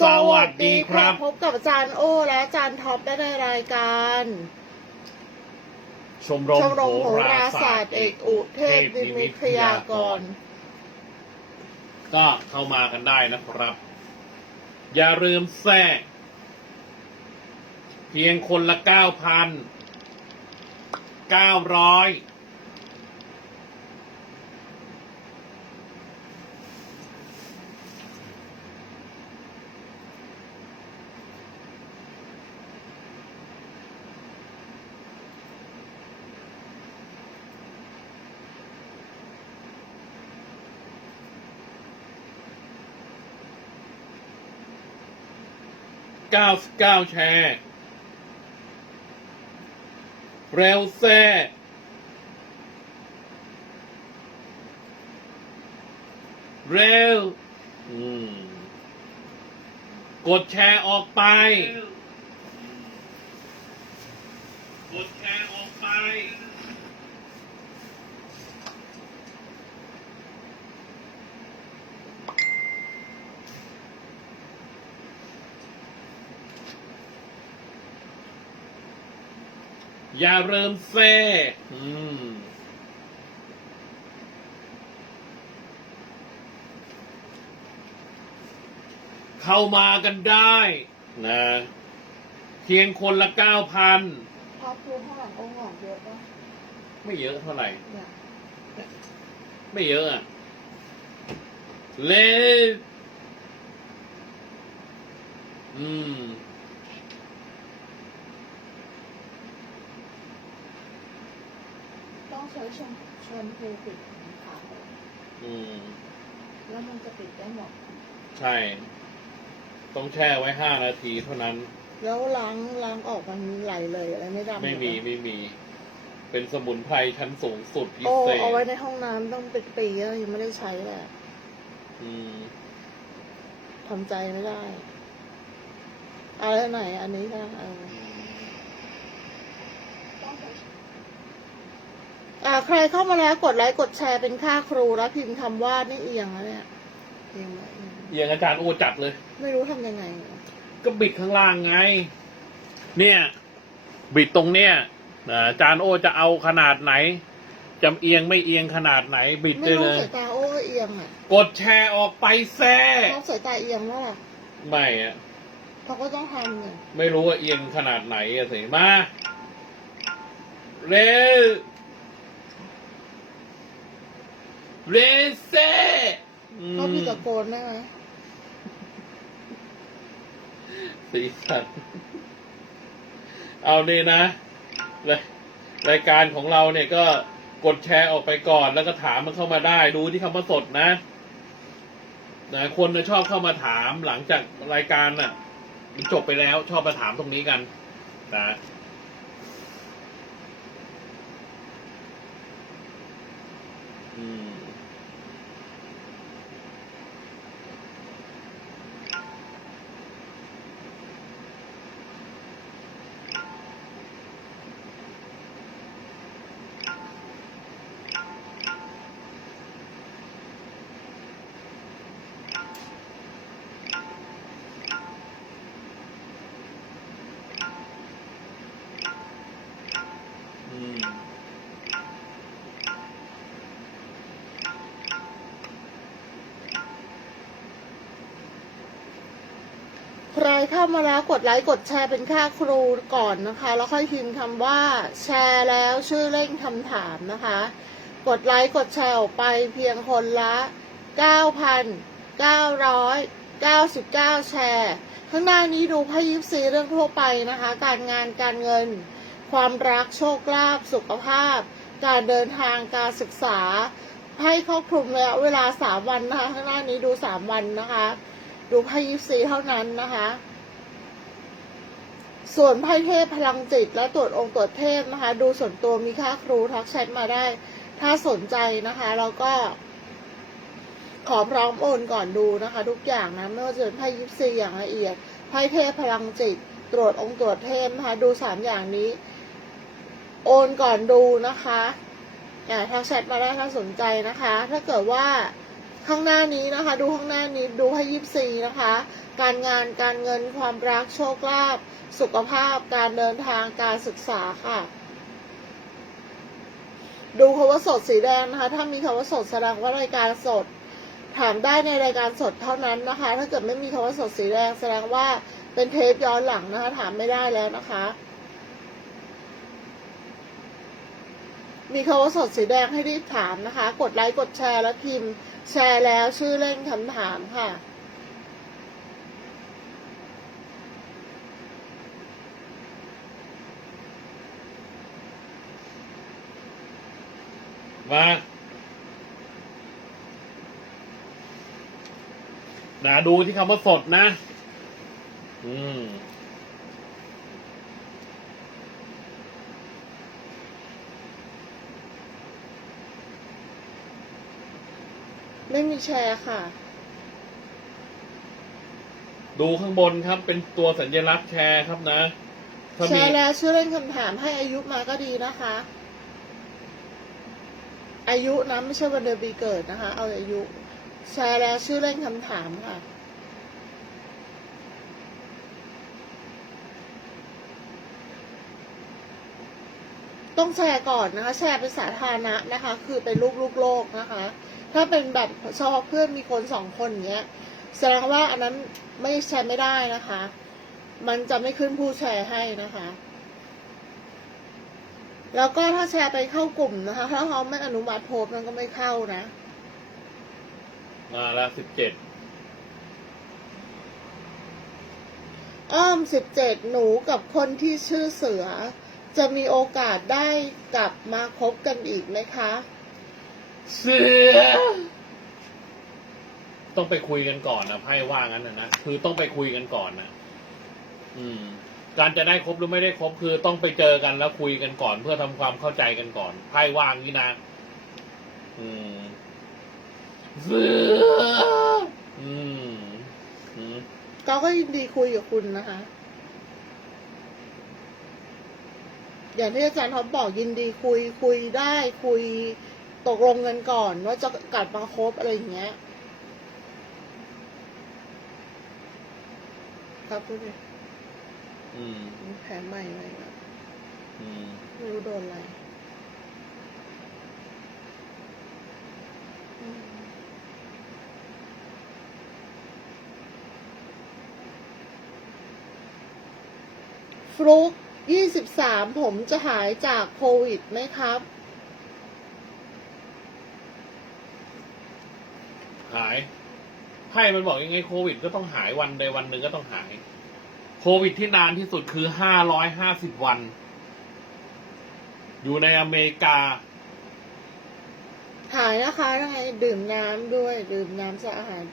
สวัสดีครับ พบกับอาจารย์โอและอาจารย์ท็อปได้ในรายการ ชมรมชมรมโหโหราราศาศาสสตตร์ร์เอเอกกอุอุเทเทพพนินิมิมิตตพพยายากรรณ์ก็เข้ามากันได้นะครับ อย่าลืมแทรก เพียงคนละเก้าพันเก้าร้อย เก้าสิบเก้าแชร์เร็วแซ่เร็วกดแชร์ออกไป กดแชร์ออกไป อย่าเริ่มแซ่อืมเข้ามากันได้นะเพียงคนละเก้าพันท็อปดูข้างหลังองค์หอกเยอะปะไม่เยอะเท่าไหร่ เนี่ยไม่เยอะอะเล่อืม ต้องใช้ชมชวนพูปิดขาอืม แล้วมันจะปิดได้หมด ใช่ ต้องแช่ไว้ห้านาทีเท่านั้น แล้วล้างล้างออกมันไหลเลยอะไรไม่ดำไม่มีเหรอไม่มี เป็นสมุนไพรชั้นสูงสุดพิโอ้เศษเอาไว้ในห้องน้ำต้องเป็นปีแล้วยังไม่ได้ใช้เลยอะอืมทำใจไม่ได้ เอาแล้วไหน อันนี้นะเอออ่า ใครเข้ามาแล้วกดไลค์กดแชร์เป็นค่าครูแล้วพิมพ์คำว่านี่เอียงแล้วเนี่ยเอียงไหมเอียงอย่างอาจารย์โอจัดเลย ไม่รู้ทำยังไง ก็บิดข้างล่างไง เนี่ย บิดตรงเนี้ยอ่าอาจารย์โอจะเอาขนาดไหนจำเอียงไม่เอียงขนาดไหนบิดไม่ได้รู้เลยสายตาโอ้เอียงอะกดแชร์ออกไปแซ่ชอบสายตาเอียงว่าล่ะไม่อะเขาก็ต้องทำเนี่ยไม่รู้ว่าเอียงขนาดไหนอะสิมาเร็ว เรเซ่อืมเขาพี่ตะโกนได้ไหมสีสันเอานี่นะรายรายการของเราเนี่ยก็กดแชร์ออกไปก่อน แล้วก็ถามมันเข้ามาได้ ดูที่คำว่าสดนะนะคนนะชอบเข้ามาถามหลังจากรายการน่ะ มันจบไปแล้วชอบมาถามตรงนี้กันนะอืม เข้ามาแล้วกดไลค์กดแชร์เป็นค่าครูก่อนนะคะ แล้วค่อยพิมพ์คำว่าแชร์แล้วชื่อเล่นคำถามนะคะ กดไลค์กดแชร์ออกไปเพียงคนละ 9,999 แชร์ ข้างหน้านี้ดูไพ่ยิปซีเรื่องทั่วไปนะคะ การงานการเงิน ความรักโชคลาภสุขภาพ การเดินทางการศึกษาให้ครอบคลุมระยะเวลา 3 วันนะคะ ข้างหน้านี้ดู 3 วันนะคะดูไพ่ยิปซีเท่านั้นนะคะ ส่วนไพ่เทพพลังจิต และตรวจองค์ตรวจเทพนะคะ ดูส่วนตัวมีค่าครูทักแชทมาได้ ถ้าสนใจนะคะแล้วก็ ขอพร้อมโอนก่อนดูนะคะ ทุกอย่างนะไม่ว่าจะเป็นไพ่ยิปซีอย่างละเอียดไพ่เทพพลังจิต ตรวจองค์ตรวจเทพนะคะ ดูสามอย่างนี้ โอนก่อนดูนะคะอ่าทักแชทมาได้ถ้าสนใจนะคะ ถ้าเกิดว่า ข้างหน้านี้นะคะ ดูข้างหน้านี้ดูให้ยิบซีนะคะ การงานการเงินความรักโชคลาภสุขภาพการเดินทางการศึกษาค่ะ ดูคำว่าสดสีแดงนะคะ ถ้ามีคำว่าสดแสดงว่ารายการสด ถามได้ในรายการสดเท่านั้นนะคะ ถ้าเกิดไม่มีคำว่าสดสีแดงแสดงว่าเป็นเทปย้อนหลังนะคะ ถามไม่ได้แล้วนะคะ มีคำว่าสดสีแดงให้รีบถามนะคะ กดไลค์กดแชร์แล้วพิมพ์ แชร์แล้วชื่อเล่นคำถามค่ะ มานะดูที่คำว่าสดนะ อืม ไม่มีแชร์ค่ะ ดูข้างบนครับ เป็นตัวสัญลักษณ์แชร์ครับนะถ้าแชมีร์แล้วชื่อเล่นคำถามให้อายุมาก็ดีนะคะ อายุนะไม่ใช่วันเดือนปีเกิดนะคะ เอาอายุ แชร์แล้วชื่อเล่นคำถามค่ะ ต้องแชร์ก่อนนะคะ แชร์เป็นสาธารณะนะคะ คือเป็นรูปลูกโลกนะคะ ถ้าเป็นแบบเฉพาะเพื่อนมีคนสองคนอย่างเงี้ยแสดงว่าอันนั้นไม่แชร์ไม่ได้นะคะ มันจะไม่ขึ้นผู้แชร์ให้นะคะ แล้วก็ถ้าแชร์ไปเข้ากลุ่มนะคะ ถ้าเขาไม่อนุมัติโพสต์มันก็ไม่เข้านะ มาแล้วสิบเจ็ดอ้อมสิบเจ็ดหนูกับคนที่ชื่อเสือ จะมีโอกาสได้กลับมาคบกันอีกไหมคะ เสือ ต้องไปคุยกันก่อนนะไพ่ว่างั้นนะนะคือต้องไปคุยกันก่อนนะอืม การจะได้ครบหรือไม่ได้ครบคือต้องไปเจอกันแล้วคุยกันก่อน เพื่อทำความเข้าใจกันก่อนไพ่ว่างนี้นะอืมเสืออืมอืมก็ก็ยินดีคุยกับคุณนะคะ อย่างที่อาจารย์ท็อปบอกยินดีคุยคุยได้คุย ตกลงกันก่อนว่าจะกลับมาคบอะไรอย่างเงี้ยครับพูดเลยอืมแผลใหม่อะไรนะอืมไม่รู้โดนอะไรอืมฟลุกยี่สิบสามผมจะหายจากโควิดไหมครับ หายไพ่มันบอกยังไงโควิดก็ต้องหายวันใดวันหนึ่งก็ต้องหาย โควิดที่นานที่สุดคือห้าร้อยห้าสิบวัน อยู่ในอเมริกา หายนะคะยังไงดื่มน้ำด้วย ดื่มน้ำสะอาด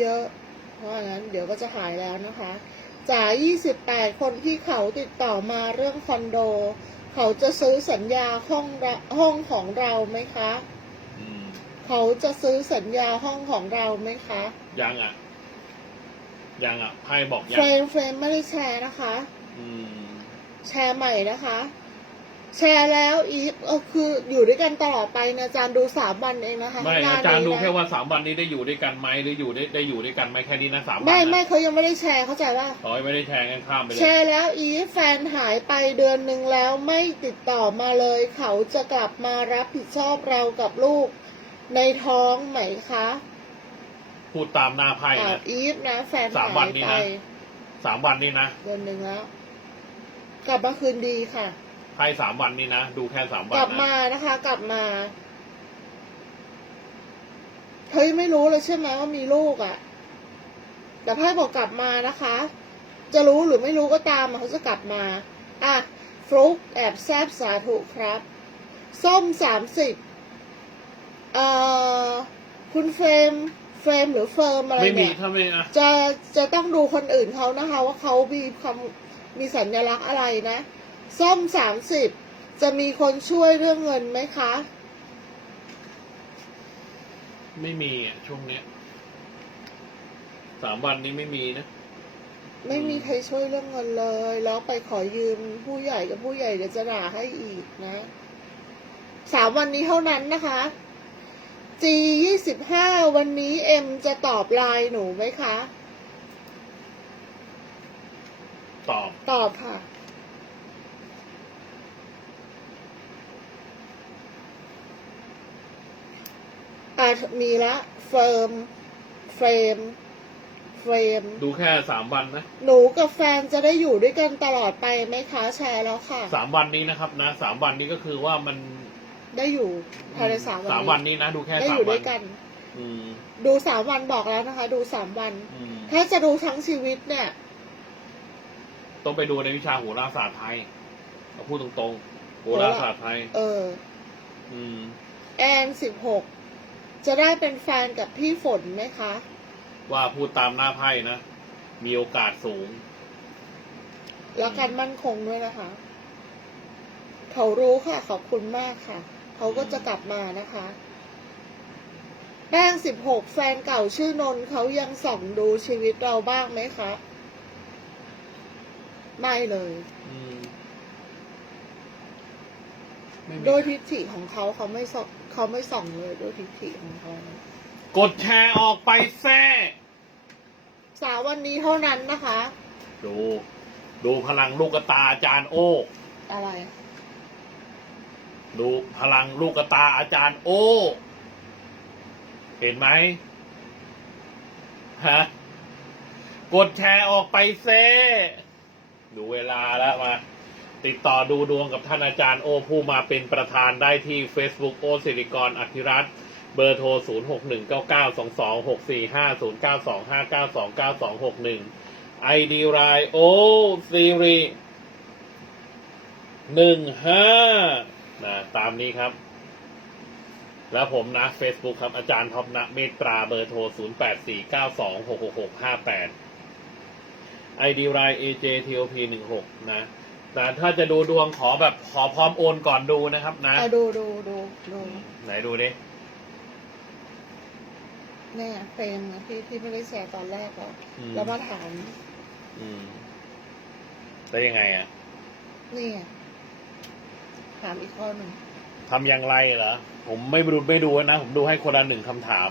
เยอะๆ เพราะงั้นเดี๋ยวก็จะหายแล้วนะคะจ่าย28 คนที่เขาติดต่อมาเรื่องคอนโด เขาจะซื้อสัญญาห้องห้องของเราไหมคะ เขาจะซื้อสัญญาห้องของเราไหมคะยังอะ ยังอะไพ่บอกยัเฟงรมเฟรมไม่ได้แชร์นะคะ อืมแชร์ใหม่นะคะ แชร์แล้วอีฟเออคืออยู่ด้วยกันตลอดไปนะอาจารย์ดูสามวันเองนะคะไม่ข้งหน้อาจารย์ดูนี้นะแค่ว่าสามวันนี้ได้อยู่ด้วยกันไหมหรืออยู่ได้ได้อยู่ด้วยกันไหมแค่นี้นะสามวันไม่นะไม่เขายังไม่ได้แชร์เข้าใจว่า ต่อยไม่ได้แชร์กันข้ามไปเลแชยร์แล้วอีฟแฟนหายไปเดือนหนึ่งแล้วไม่ติดต่อมาเลย เขาจะกลับมารับผิดชอบเรากับลูก ในท้องไหมคะพูดตามหน้าไพ่อ่านะ อีฟนะ แฟนสามหาวันยนี้ไปนะ สามวันนี้นะเดือนหนึ่งแล้ว กลับมาคืนดีค่ะ ไพ่สามวันนี้นะดูแค่สามวักนลับนะมานะคะ กลับมา เฮ้ยไม่รู้เลยใช่ไหมว่ามีลูกอะ่ะ แต่ไพ่บอกกลับมานะคะ จะรู้หรือไม่รู้ก็ตามอะเขาจะกลับมา อะฟลุกแอบแซบสาธุครับ ส้มสามสิบ เอ่อคุณเฟรมเฟรมหรือเฟิร์มอะไรไม่มีเนี่ย ถ้าไม่อะจะจะต้องดูคนอื่นเขานะคะ ว่าเขามีคำมีสัญลักษณ์อะไรนะ ส้มสามสิบจะมีคนช่วยเรื่องเงินไหมคะ ไม่มีอะช่วงเนี้ยสามวันนี้ไม่มีนะ ไม่มีใครช่วยเรื่องเงินเลย แล้วไปขอยืมผู้ใหญ่กับผู้ใหญ่เดี๋ยวจะด่าให้อีกนะสามวันนี้เท่านั้นนะคะ G ยี่สิบห้าวันนี้เอ็มจะตอบไลน์หนูไหมคะ ตอบ ตอบค่ะ อะมีละ เฟิร์ม เฟรม เฟรม ดูแค่สามวันนะหนูกับแฟนจะได้อยู่ด้วยกันตลอดไปไหมคะ แชร์แล้วค่ะ สามวันนี้นะครับนะสามวันนี้ก็คือว่ามัน ได้อยู่ภายในสามวันสามวันนี้นะดูแค่ได้สาอมยู่วัด้วยกัน อืมดูสามวันบอกแล้วนะคะ ดูสามวัน อืมถ้าจะดูทั้งชีวิตเนี่ย ต้องไปดูในวิชาโหราศาสตร์ไทยเอาพูดตรงๆโหราศาสตร์ไทย เออ อืม แอนสิบหกจะได้เป็นแฟนกับพี่ฝนไหมคะ ว่าพูดตามหน้าไพ่นะ มีโอกาสสูง แล้วกันมั่นคงด้วยนะคะ เขารู้ค่ะ ขอบคุณมากค่ะ เขาก็จะกลับมานะคะ แป้งสิบหกแฟนเก่าชื่อนนท์เขายังส่องดูชีวิตเราบ้างไหมคะ ไม่เลย อืมไม่มีโดยทิฏฐิของเขาเขาไม่ส่องเขาไม่ส่องเลยโดยทิฏฐิของเขา กดแชร์ออกไปแซ่สาววันนี้เท่านั้นนะคะ ดู ดูพลังลูกตาอาจารย์โอ้ อะไร ดูพลังลูกตาอาจารย์โอ้เห็นไหมฮะกดแชร์ออกไปเซ่ดูเวลาแล้วมา ติดต่อดูดวงกับท่านอาจารย์โอผู้มาเป็นประธานได้ที่ Facebook โอสิริกรอธิรัตเบอร์โทร 0 6 1 9 9 2 2 6 4 5 0 9 2 5 9 2 9 2 6 1 ID รายโอซีรีหนึ่งห้า นะตามนี้ครับ แล้วผมนะ Facebook ครับ อาจารย์ท็อปนะเมตตราเบอร์โทร 0 8 4 9 2 6 6 6 5 8 ID ราย AJTOP 1 6 นะแต่ถ้าจะดูดวงขอแบบขอพร้อมโอนก่อนดูนะครับ นะอะดูดูดูดูไหนดูดิเนี่ยเฟรมนะที่ที่ไม่ได้แชร์ตอนแรกแล้วอืมแล้วมาถามอืมแล้วยังไงอะนี่ไง ถามอีกข้อหนึ่งทำอย่างไรเหรอ ผมไม่ดูไม่ดูนะ ผมดูให้คนละหนึ่งคำถาม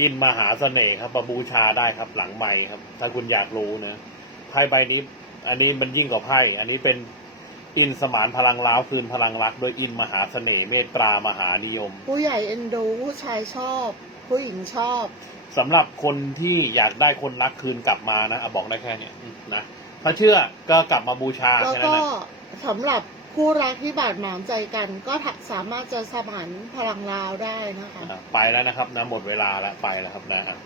อินมหาเสน่ห์ครับประบูชาได้ครับหลังใหม่ครับ ถ้าคุณอยากรู้นะไพ่ใบนี้ อันนี้มันยิ่งกว่าไพ่อันนี้เป็นอินสมานพลังล้าวคืนพลังรักโดยอินมหาเสน่ห์เมตตามหานิยม ผู้ใหญ่เอ็นดูผู้ชายชอบ ผู้หญิงชอบสำหรับคนที่อยากได้คนรักคืนกลับมานะอะบอกได้แค่เนี้ยอืมนะถ้าเชื่อก็กลับมาบูชาแล้วแค่นั้นก็แหละสำหรับ คู่รักที่บาดหมางใจกัน ก็ถักสามารถจะสมานพลังราวได้นะคะ อะไปแล้วนะครับนะหมดเวลาแล้วไปแล้วครับนะอะ